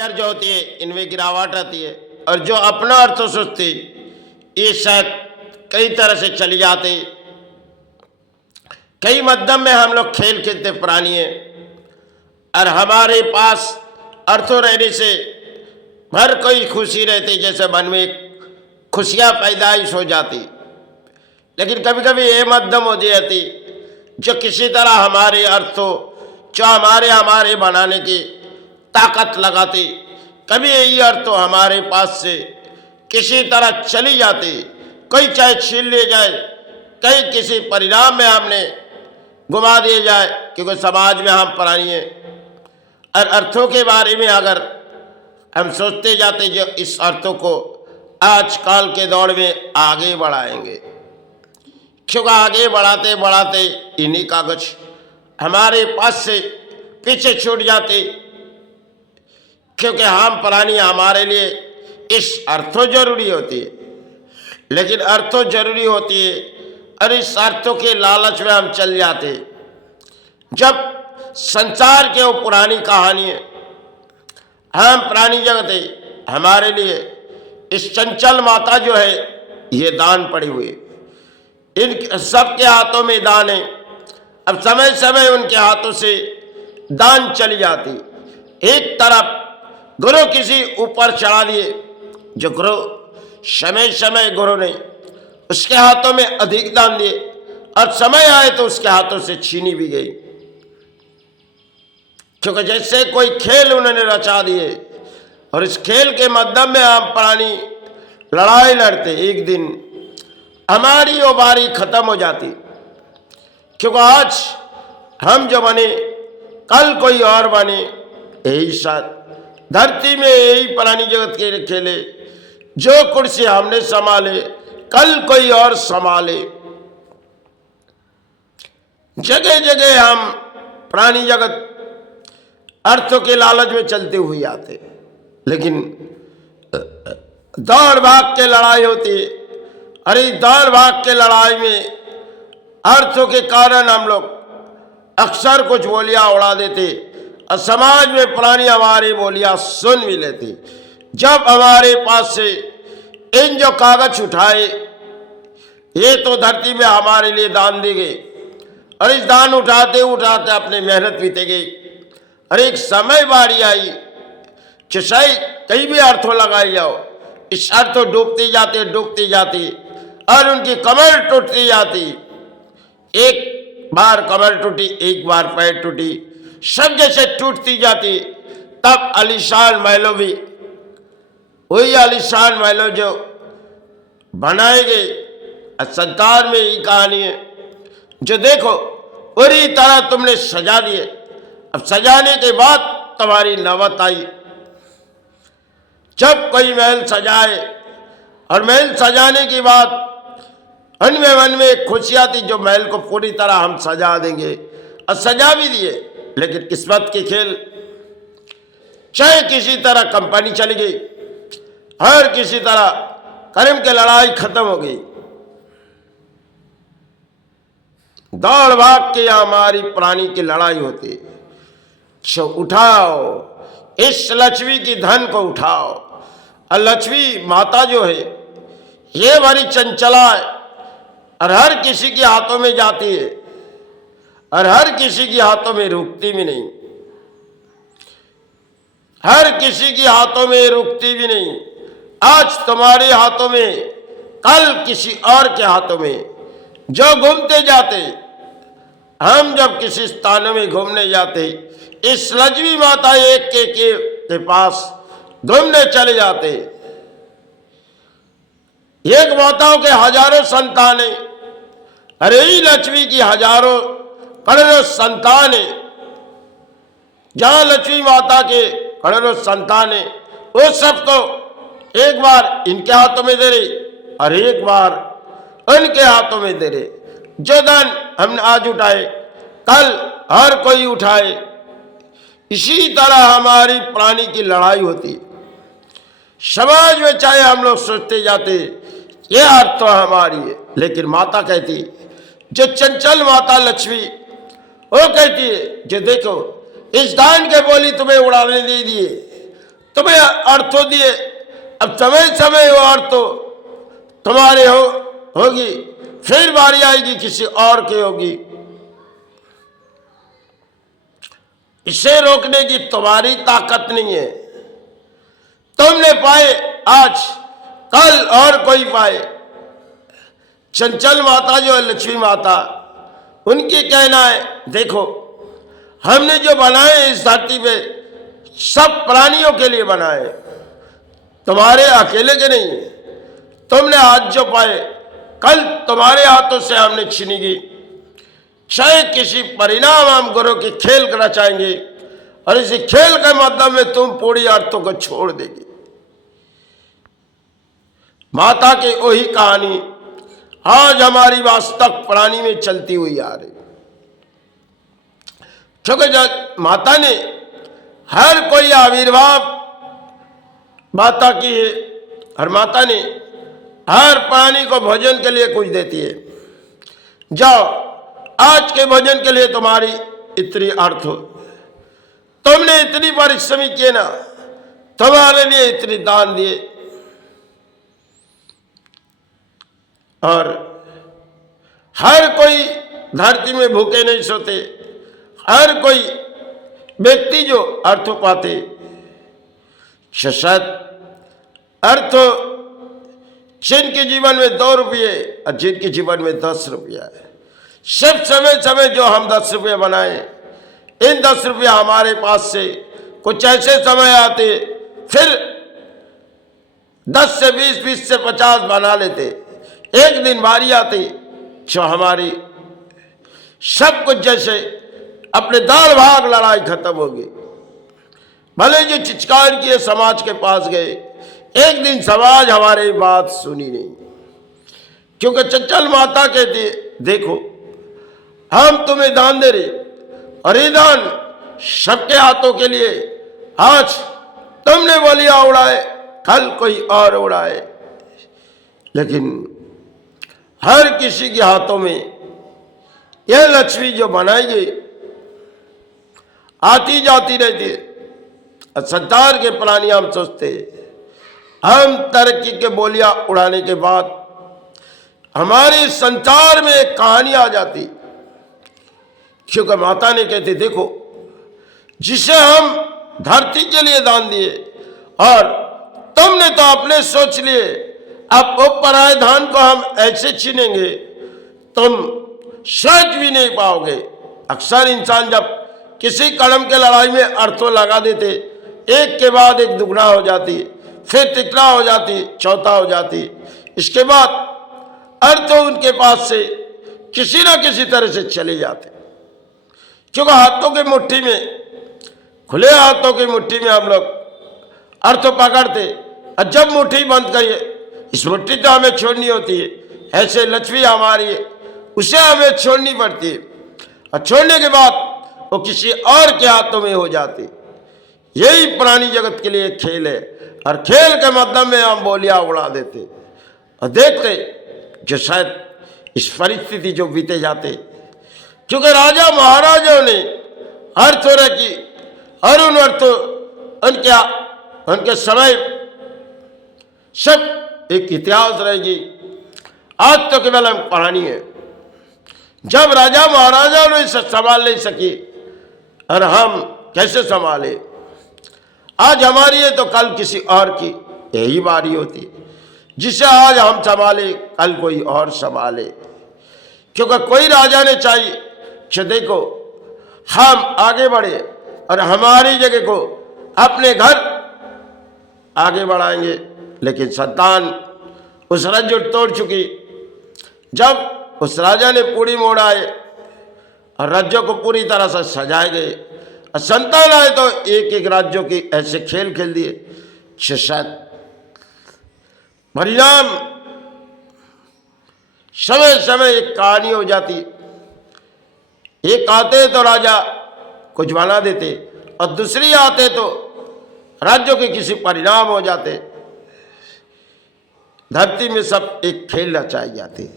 जो होती है इनमें गिरावट आती है, और जो अपना अर्थ सोचते ये शायद कई तरह से चली जाती। कई मध्यम में हम लोग खेल खेलते पुरानी है, और हमारे पास अर्थों रहने से हर कोई खुशी रहती, जैसे मन में खुशियाँ पैदाइश हो जाती। लेकिन कभी कभी ये मध्यम हो जाती जो किसी तरह हमारे अर्थों जो हमारे बनाने की ताकत लगाती। कभी यही अर्थों हमारे पास से किसी तरह चली जाती, कोई चाहे छीन ले जाए, कहीं किसी परिणाम में हमने घुमा दिए जाए, क्योंकि समाज में हम प्राणी हैं। और अर्थों के बारे में अगर हम सोचते जाते जो इस अर्थों को आजकल के दौर में आगे बढ़ाएंगे, क्योंकि आगे बढ़ाते बढ़ाते इन्हीं कागज हमारे पास से पीछे छूट जाते, क्योंकि हम प्राणी हमारे लिए इस अर्थों जरूरी होती है। लेकिन अर्थों जरूरी होती है और इस अर्थों के लालच में हम चल जाते। जब संसार के वो पुरानी कहानी है, हम प्राणी जगत है, हमारे लिए इस चंचल माता जो है ये दान पड़ी हुई, इन सबके हाथों में दान है। अब समय समय उनके हाथों से दान चली जाती। एक तरफ गुरु किसी ऊपर चढ़ा दिए, जो गुरु समय समय गुरु ने उसके हाथों में अधिक दान दिए, और समय आए तो उसके हाथों से छीनी भी गई, क्योंकि जैसे कोई खेल उन्होंने रचा दिए। और इस खेल के माध्यम में हम प्राणी लड़ाई लड़ते, एक दिन हमारी वो बारी खत्म हो जाती, क्योंकि आज हम जो बने कल कोई और बने। यही साथ धरती में यही प्राणी जगत के खेले, जो कुर्सी हमने संभाले कल कोई और संभाले। जगह जगह हम प्राणी जगत अर्थों के लालच में चलते हुए आते, लेकिन दौड़ भाग के लड़ाई होती है। अरे दौड़ भाग के लड़ाई में अर्थों के कारण हम लोग अक्सर कुछ बोलियां उड़ा देते, और समाज में प्राणी हमारी बोलियां सुन भी लेते। जब हमारे पास से इन जो कागज उठाए, ये तो धरती में हमारे लिए दान दी गई, और इस दान उठाते उठाते अपनी मेहनत बीते गई। और एक समय बारी आई जो शायद कहीं भी अर्थों लगाई जाओ, इस अर्थों डूबती जाती, और उनकी कमर टूटती जाती। एक बार कमर टूटी, एक बार पैर टूटी, सब जैसे टूटती जाती। तब आलीशान महलों भी, वही आलीशान महलों जो बनाए गए, संसार में ये कहानी है जो देखो पूरी तरह तुमने सजा दिए। अब सजाने के बाद तुम्हारी नौबत आई। जब कोई महल सजाए, और महल सजाने के बाद मन में एक खुशी आती, जो महल को पूरी तरह हम सजा देंगे, और सजा भी दिए। लेकिन किस्मत के खेल, चाहे किसी तरह कंपनी चली गई, हर किसी तरह कर्म की लड़ाई खत्म हो गई। दौड़ भाग के हमारी प्राणी की लड़ाई होती। सो उठाओ इस लक्ष्मी की धन को उठाओ। और लक्ष्मी माता जो है ये बड़ी चंचला है, और हर किसी के हाथों में जाती है, और हर किसी के हाथों में रुकती भी नहीं, हर किसी के हाथों में रुकती भी नहीं। आज तुम्हारे हाथों में, कल किसी और के हाथों में, जो घूमते जाते। हम जब किसी स्थानों में घूमने जाते, इस लक्ष्मी माता एक के पास घूमने चले जाते। एक माताओं के हजारों संतान है, अरे ही लक्ष्मी की हजारों करोड़ों संतान है। जहां लक्ष्मी माता के करोड़ों संतान है, वो सबको एक बार इनके हाथों में दे रहे, और एक बार उनके हाथों में दे रहे। जो धन हमने आज उठाए, कल हर कोई उठाए। इसी तरह हमारी प्राणी की लड़ाई होती। समाज में चाहे हम लोग सोचते जाते ये अर्थ तो हमारी है, लेकिन माता कहती, जो चंचल माता लक्ष्मी, वो कहती है जो देखो इस दान के बोली तुम्हें उड़ाने दे दिए, तुम्हें अर्थों दिए, अब समय समय वो अर्थों तुम्हारे होगी, फिर बारी आएगी किसी और की होगी। इसे रोकने की तुम्हारी ताकत नहीं है। तुमने पाए आज, कल और कोई पाए। चंचल माता जो है लक्ष्मी माता, उनकी कहना है देखो हमने जो बनाए इस धरती पे सब प्राणियों के लिए बनाए, तुम्हारे अकेले के नहीं। तुमने आज जो पाए कल तुम्हारे हाथों से हमने छीनेगी। चाहे किसी परिणाम हम गुरु के खेल करना चाहेंगे और इसी खेल के माध्यम में तुम पूरी अर्थों को छोड़ देगी। माता की वही कहानी आज हमारी वास्तविक प्राणी में चलती हुई आ रही, क्योंकि जब माता ने हर कोई आविर्भाव माता की है, और माता ने हर प्राणी को भोजन के लिए कुछ देती है। जाओ आज के भोजन के लिए तुम्हारी इतनी अर्थ हो, तुमने इतनी परिश्रमी किए ना, तुम्हारे लिए इतनी दान दिए, और हर कोई धरती में भूखे नहीं सोते। हर कोई व्यक्ति जो अर्थ पाते, शायद अर्थ जिनके जीवन में 2 रुपये और जिनके जीवन में 10 रुपया है, सब समय समय जो हम 10 रुपये बनाए, इन 10 रुपया हमारे पास से कुछ ऐसे समय आते फिर 10 से 20, 20 से 50 बना लेते। एक दिन बारी आती जो हमारी सब कुछ जैसे अपने दाल भाग लड़ाई खत्म हो गई। भले जो चिचकार किए समाज के पास गए, एक दिन समाज हमारी बात सुनी नहीं, क्योंकि चंचल माता कहती देखो हम तुम्हें दान दे रहे और ये दान सबके हाथों के लिए। आज तुमने बलिया उड़ाए, कल कोई और उड़ाए, लेकिन हर किसी के हाथों में यह लक्ष्मी जो बनाई गई आती जाती रहती है। संसार के प्राणी हम सोचते हम तरक्की के बोलियां उड़ाने के बाद हमारे संसार में एक कहानी आ जाती, क्योंकि माता ने कहती देखो जिसे हम धरती के लिए दान दिए और तुमने तो अपने सोच लिए, अब वो पराये धान को हम ऐसे छीनेंगे तुम सोच भी नहीं पाओगे। अक्सर इंसान जब किसी कलम के लड़ाई में अर्थों लगा देते, एक के बाद एक दुगना हो जाती, फिर तिगना हो जाती, चौथा हो जाती, इसके बाद अर्थ उनके पास से किसी ना किसी तरह से चले जाते। क्योंकि हाथों की मुट्ठी में, खुले हाथों की मुट्ठी में हम लोग अर्थ पकड़ते, और जब मुट्ठी बंद करिए, इस मुट्ठी तो हमें छोड़नी होती है, ऐसे लक्ष्मी हमारी है, उसे हमें छोड़नी पड़ती है, और छोड़ने के बाद वो किसी और के हाथों में हो जाती। यही प्राणी जगत के लिए खेल है, और खेल के माध्यम में हम बोलियां उड़ा देते और देखते जो शायद इस परिस्थिति जो बीते जाते, क्योंकि राजा महाराजाओं ने हर तरह की हर उन अर्थों उनके समय सब एक इतिहास रहेगी। आज तो केवल हम कहानी है, जब राजा महाराजाओं ने इसे संभाल नहीं सकी और हम कैसे संभाले। आज हमारी है तो कल किसी और की यही बारी होती, जिसे आज हम संभाले कल कोई और संभाले। क्योंकि कोई राजा ने चाहिए कि देखो हम आगे बढ़े और हमारी जगह को अपने घर आगे बढ़ाएंगे, लेकिन संतान उस रज्जु तोड़ चुकी। जब उस राजा ने पूरी मोड़ आए और राज्यों को पूरी तरह से सजाए गए, और संतान आए तो एक एक राज्यों की ऐसे खेल खेल दिए, शायद परिणाम समय समय एक कहानी हो जाती। एक आते तो राजा कुछ बना देते, और दूसरी आते तो राज्यों के किसी परिणाम हो जाते। धरती में सब एक खेल रचाई जाती।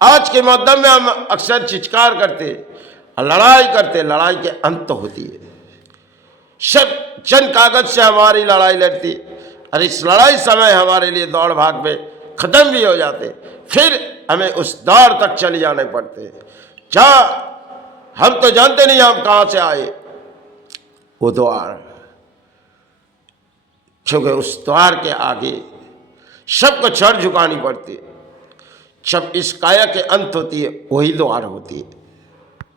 आज के माध्यम में हम अक्सर चित्कार करते, लड़ाई करते, लड़ाई के अंत होती है। सब चंद कागज से हमारी लड़ाई लड़ती, और इस लड़ाई समय हमारे लिए दौड़ भाग में ख़त्म भी हो जाते, फिर हमें उस दौर तक चले जाने पड़ते जहाँ हम तो जानते नहीं हम कहाँ से आए, वो द्वार। क्योंकि उस द्वार के आगे सबको सर झुकानी पड़ती है। जब इस काया के अंत होती है वही द्वार होती है।